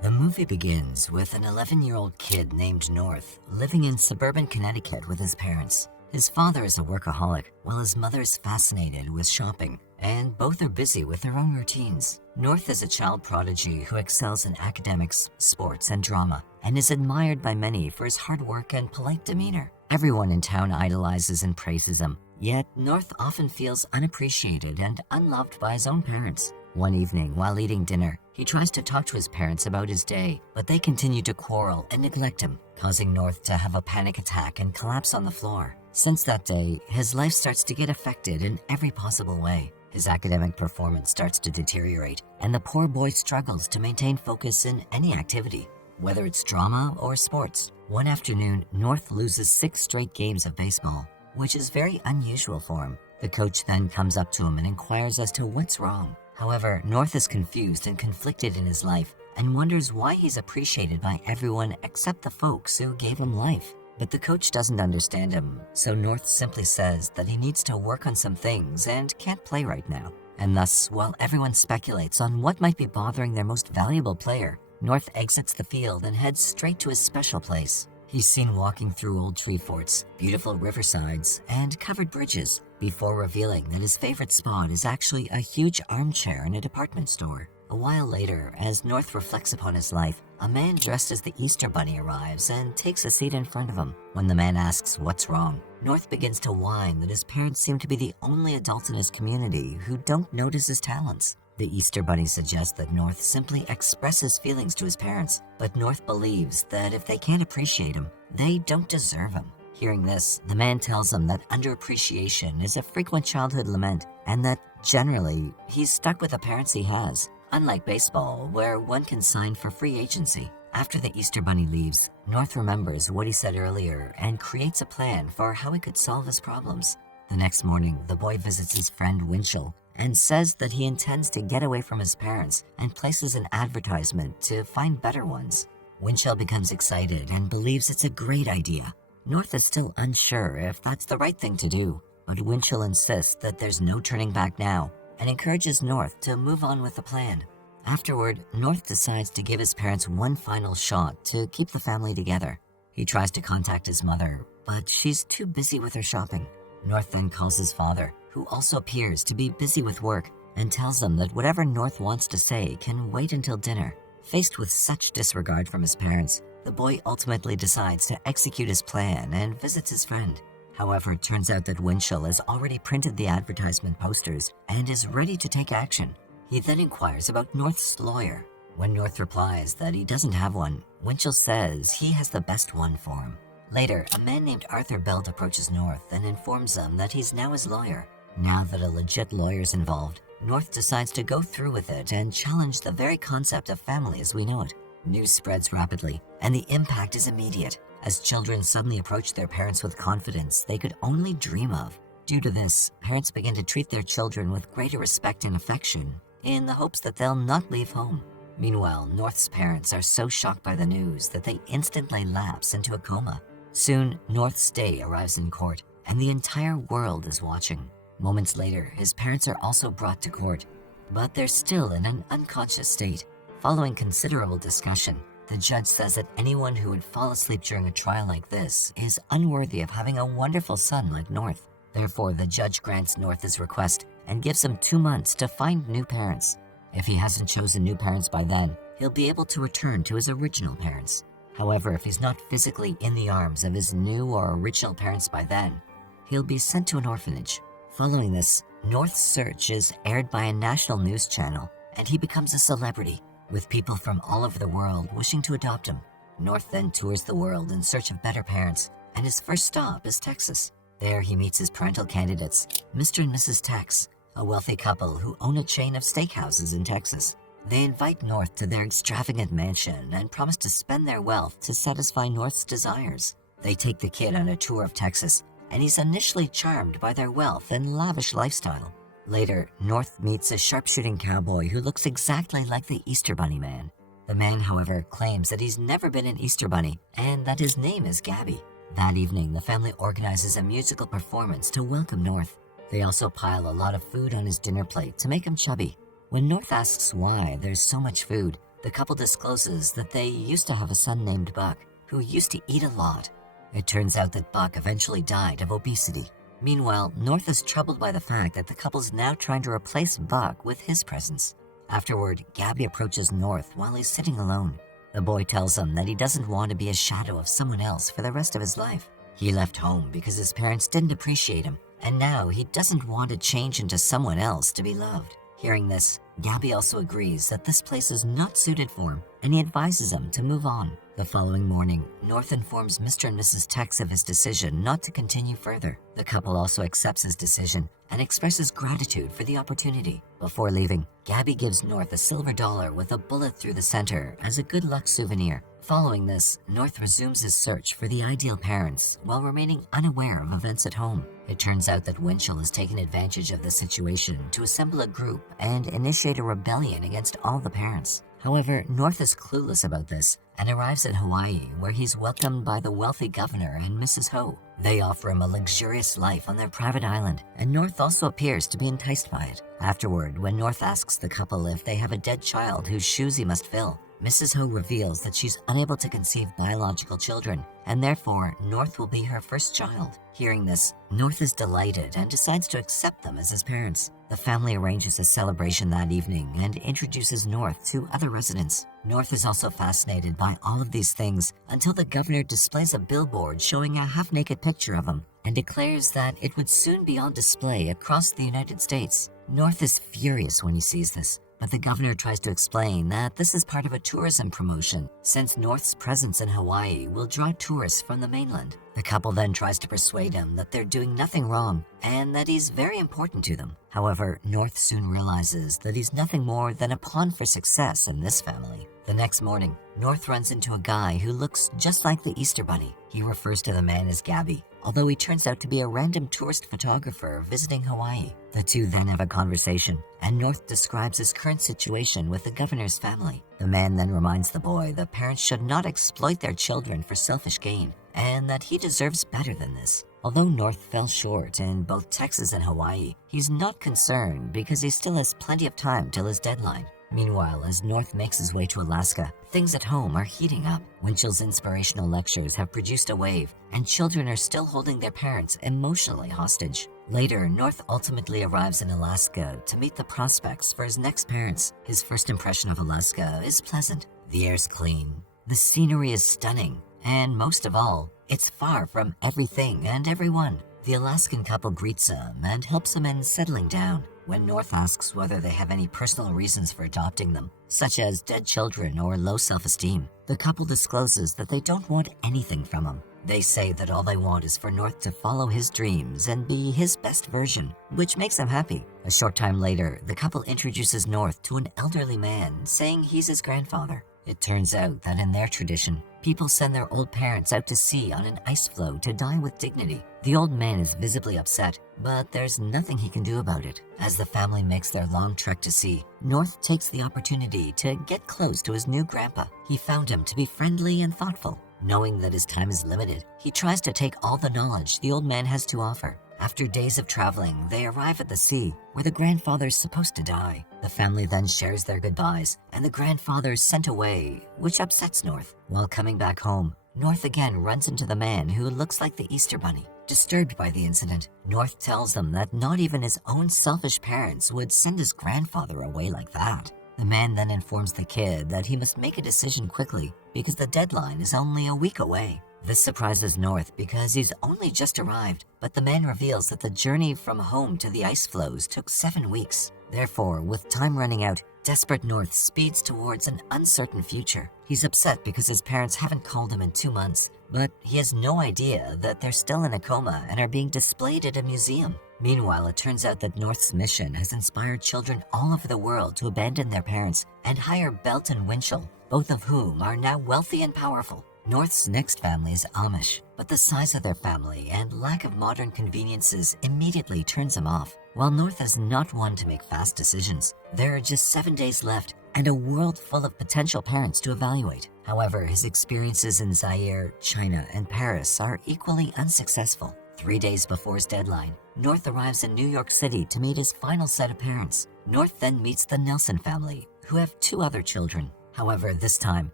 The movie begins with an 11-year-old kid named North living in suburban Connecticut with his parents. His father is a workaholic, while his mother is fascinated with shopping, and both are busy with their own routines. North is a child prodigy who excels in academics, sports, and drama, and is admired by many for his hard work and polite demeanor. Everyone in town idolizes and praises him, yet North often feels unappreciated and unloved by his own parents. One evening, while eating dinner, he tries to talk to his parents about his day, but they continue to quarrel and neglect him, causing North to have a panic attack and collapse on the floor. Since that day, his life starts to get affected in every possible way. His academic performance starts to deteriorate, and the poor boy struggles to maintain focus in any activity, whether it's drama or sports. One afternoon, North loses 6 straight games of baseball, which is very unusual for him. The coach then comes up to him and inquires as to what's wrong. However, North is confused and conflicted in his life and wonders why he's appreciated by everyone except the folks who gave him life. But the coach doesn't understand him, so North simply says that he needs to work on some things and can't play right now. And thus, while everyone speculates on what might be bothering their most valuable player, North exits the field and heads straight to his special place. He's seen walking through old tree forts, beautiful riversides, and covered bridges, before revealing that his favorite spot is actually a huge armchair in a department store. A while later, as North reflects upon his life, a man dressed as the Easter Bunny arrives and takes a seat in front of him. When the man asks what's wrong, North begins to whine that his parents seem to be the only adults in his community who don't notice his talents. The Easter Bunny suggests that North simply express his feelings to his parents, but North believes that if they can't appreciate him, they don't deserve him. Hearing this, the man tells him that underappreciation is a frequent childhood lament, and that, generally, he's stuck with the parents he has, unlike baseball, where one can sign for free agency. After the Easter Bunny leaves, North remembers what he said earlier and creates a plan for how he could solve his problems. The next morning, the boy visits his friend Winchell and says that he intends to get away from his parents and places an advertisement to find better ones. Winchell becomes excited and believes it's a great idea. North is still unsure if that's the right thing to do, but Winchell insists that there's no turning back now and encourages North to move on with the plan. Afterward, North decides to give his parents one final shot to keep the family together. He tries to contact his mother, but she's too busy with her shopping. North then calls his father, who also appears to be busy with work, and tells him that whatever North wants to say can wait until dinner. Faced with such disregard from his parents, the boy ultimately decides to execute his plan and visits his friend. However, it turns out that Winchell has already printed the advertisement posters and is ready to take action. He then inquires about North's lawyer. When North replies that he doesn't have one, Winchell says he has the best one for him. Later, a man named Arthur Belt approaches North and informs him that he's now his lawyer. Now that a legit lawyer's involved, North decides to go through with it and challenge the very concept of family as we know it. News spreads rapidly, and the impact is immediate, as children suddenly approach their parents with confidence they could only dream of. Due to this, parents begin to treat their children with greater respect and affection, in the hopes that they'll not leave home. Meanwhile, North's parents are so shocked by the news that they instantly lapse into a coma. Soon, North's day arrives in court, and the entire world is watching. Moments later, his parents are also brought to court, but they're still in an unconscious state. Following considerable discussion, the judge says that anyone who would fall asleep during a trial like this is unworthy of having a wonderful son like North. Therefore, the judge grants North his request and gives him 2 months to find new parents. If he hasn't chosen new parents by then, he'll be able to return to his original parents. However, if he's not physically in the arms of his new or original parents by then, he'll be sent to an orphanage. Following this, North's search is aired by a national news channel, and he becomes a celebrity, with people from all over the world wishing to adopt him. North then tours the world in search of better parents, and his first stop is Texas. There he meets his parental candidates, Mr. and Mrs. Tex, a wealthy couple who own a chain of steakhouses in Texas. They invite North to their extravagant mansion and promise to spend their wealth to satisfy North's desires. They take the kid on a tour of Texas, and he's initially charmed by their wealth and lavish lifestyle. Later, North meets a sharpshooting cowboy who looks exactly like the Easter Bunny man. The man, however, claims that he's never been an Easter Bunny and that his name is Gabby. That evening, the family organizes a musical performance to welcome North. They also pile a lot of food on his dinner plate to make him chubby. When North asks why there's so much food, the couple discloses that they used to have a son named Buck, who used to eat a lot. It turns out that Buck eventually died of obesity. Meanwhile, North is troubled by the fact that the couple's now trying to replace Buck with his presence. Afterward, Gabby approaches North while he's sitting alone. The boy tells him that he doesn't want to be a shadow of someone else for the rest of his life. He left home because his parents didn't appreciate him, and now he doesn't want to change into someone else to be loved. Hearing this, Gabby also agrees that this place is not suited for him, and he advises him to move on. The following morning, North informs Mr. and Mrs. Tex of his decision not to continue further. The couple also accepts his decision and expresses gratitude for the opportunity. Before leaving, Gabby gives North a silver dollar with a bullet through the center as a good luck souvenir. Following this, North resumes his search for the ideal parents while remaining unaware of events at home. It turns out that Winchell has taken advantage of the situation to assemble a group and initiate a rebellion against all the parents. However, North is clueless about this and arrives in Hawaii, where he's welcomed by the wealthy governor and Mrs. Ho. They offer him a luxurious life on their private island, and North also appears to be enticed by it. Afterward, when North asks the couple if they have a dead child whose shoes he must fill, Mrs. Ho reveals that she's unable to conceive biological children, and therefore North will be her first child. Hearing this, North is delighted and decides to accept them as his parents. The family arranges a celebration that evening and introduces North to other residents. North is also fascinated by all of these things until the governor displays a billboard showing a half-naked picture of him and declares that it would soon be on display across the United States. North is furious when he sees this, but the governor tries to explain that this is part of a tourism promotion, since North's presence in Hawaii will draw tourists from the mainland. The couple then tries to persuade him that they're doing nothing wrong and that he's very important to them. However, North soon realizes that he's nothing more than a pawn for success in this family. The next morning, North runs into a guy who looks just like the Easter Bunny. He refers to the man as Gabby, although he turns out to be a random tourist photographer visiting Hawaii. The two then have a conversation, and North describes his current situation with the governor's family. The man then reminds the boy that parents should not exploit their children for selfish gain, and that he deserves better than this. Although North fell short in both Texas and Hawaii, he's not concerned because he still has plenty of time till his deadline. Meanwhile, as North makes his way to Alaska, things at home are heating up. Winchell's inspirational lectures have produced a wave, and children are still holding their parents emotionally hostage. Later, North ultimately arrives in Alaska to meet the prospects for his next parents. His first impression of Alaska is pleasant. The air's clean, the scenery is stunning, and most of all, it's far from everything and everyone. The Alaskan couple greets him and helps him in settling down. When North asks whether they have any personal reasons for adopting them, such as dead children or low self-esteem, the couple discloses that they don't want anything from him. They say that all they want is for North to follow his dreams and be his best version, which makes them happy. A short time later, the couple introduces North to an elderly man, saying he's his grandfather. It turns out that in their tradition, people send their old parents out to sea on an ice floe to die with dignity. The old man is visibly upset, but there's nothing he can do about it. As the family makes their long trek to sea, North takes the opportunity to get close to his new grandpa. He found him to be friendly and thoughtful. Knowing that his time is limited, he tries to take all the knowledge the old man has to offer. After days of traveling, they arrive at the sea, where the grandfather's supposed to die. The family then shares their goodbyes, and the grandfather is sent away, which upsets North. While coming back home, North again runs into the man who looks like the Easter Bunny. Disturbed by the incident, North tells them that not even his own selfish parents would send his grandfather away like that. The man then informs the kid that he must make a decision quickly because the deadline is only a week away. This surprises North because he's only just arrived, but the man reveals that the journey from home to the ice floes took 7 weeks. Therefore, with time running out, desperate North speeds towards an uncertain future. He's upset because his parents haven't called him in 2 months, but he has no idea that they're still in a coma and are being displayed at a museum. Meanwhile, it turns out that North's mission has inspired children all over the world to abandon their parents and hire Belt and Winchell, both of whom are now wealthy and powerful. North's next family is Amish, but the size of their family and lack of modern conveniences immediately turns him off. While North is not one to make fast decisions, there are just 7 days left and a world full of potential parents to evaluate. However, his experiences in Zaire, China, and Paris are equally unsuccessful. 3 days before his deadline, North arrives in New York City to meet his final set of parents. North then meets the Nelson family, who have 2 other children. However, this time,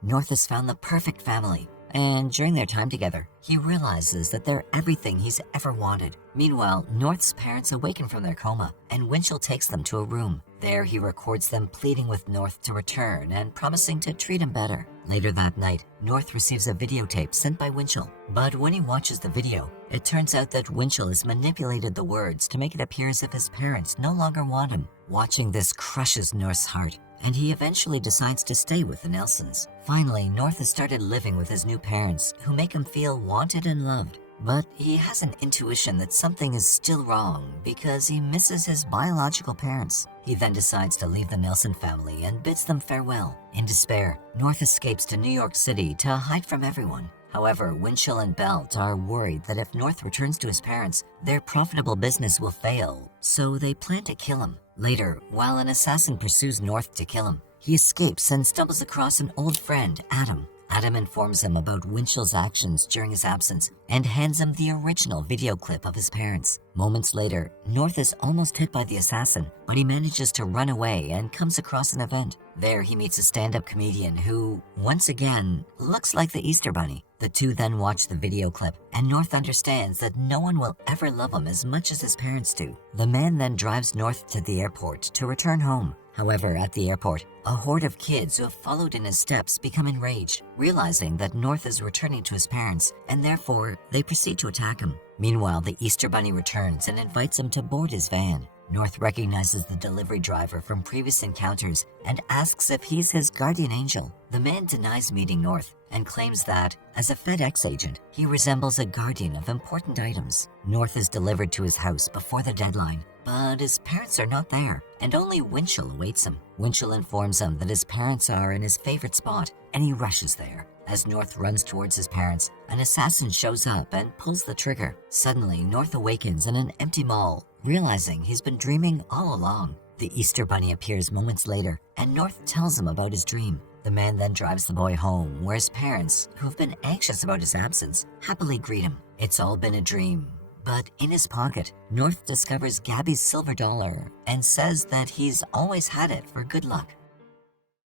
North has found the perfect family, and during their time together, he realizes that they're everything he's ever wanted. Meanwhile, North's parents awaken from their coma, and Winchell takes them to a room. There, he records them pleading with North to return and promising to treat him better. Later that night, North receives a videotape sent by Winchell, but when he watches the video, it turns out that Winchell has manipulated the words to make it appear as if his parents no longer want him. Watching this crushes North's heart, and he eventually decides to stay with the Nelsons. Finally, North has started living with his new parents, who make him feel wanted and loved. But he has an intuition that something is still wrong because he misses his biological parents. He then decides to leave the Nelson family and bids them farewell. In despair, North escapes to New York City to hide from everyone. However, Winchell and Belt are worried that if North returns to his parents, their profitable business will fail, so they plan to kill him. Later, while an assassin pursues North to kill him, he escapes and stumbles across an old friend, Adam. Adam informs him about Winchell's actions during his absence and hands him the original video clip of his parents. Moments later, North is almost hit by the assassin, but he manages to run away and comes across an event. There, he meets a stand-up comedian who, once again, looks like the Easter Bunny. The two then watch the video clip, and North understands that no one will ever love him as much as his parents do. The man then drives North to the airport to return home. However, at the airport, a horde of kids who have followed in his steps become enraged, realizing that North is returning to his parents, and therefore, they proceed to attack him. Meanwhile, the Easter Bunny returns and invites him to board his van. North recognizes the delivery driver from previous encounters and asks if he's his guardian angel. The man denies meeting North and claims that, as a FedEx agent, he resembles a guardian of important items. North is delivered to his house before the deadline, but his parents are not there, and only Winchell awaits him. Winchell informs him that his parents are in his favorite spot, and he rushes there. As North runs towards his parents, an assassin shows up and pulls the trigger. Suddenly, North awakens in an empty mall, realizing he's been dreaming all along. The Easter Bunny appears moments later, and North tells him about his dream. The man then drives the boy home, where his parents, who have been anxious about his absence, happily greet him. It's all been a dream. But in his pocket, North discovers Gabby's silver dollar and says that he's always had it for good luck.